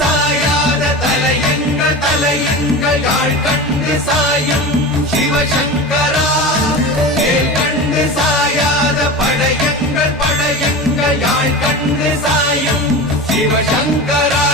சாயாத தலையங்கள் யாழ் கண்டு சாயும் சிவசங்கரா வேல் கண்டு சாயாத படையங்கள் யாழ் கண்டு சாயும் சிவசங்கரா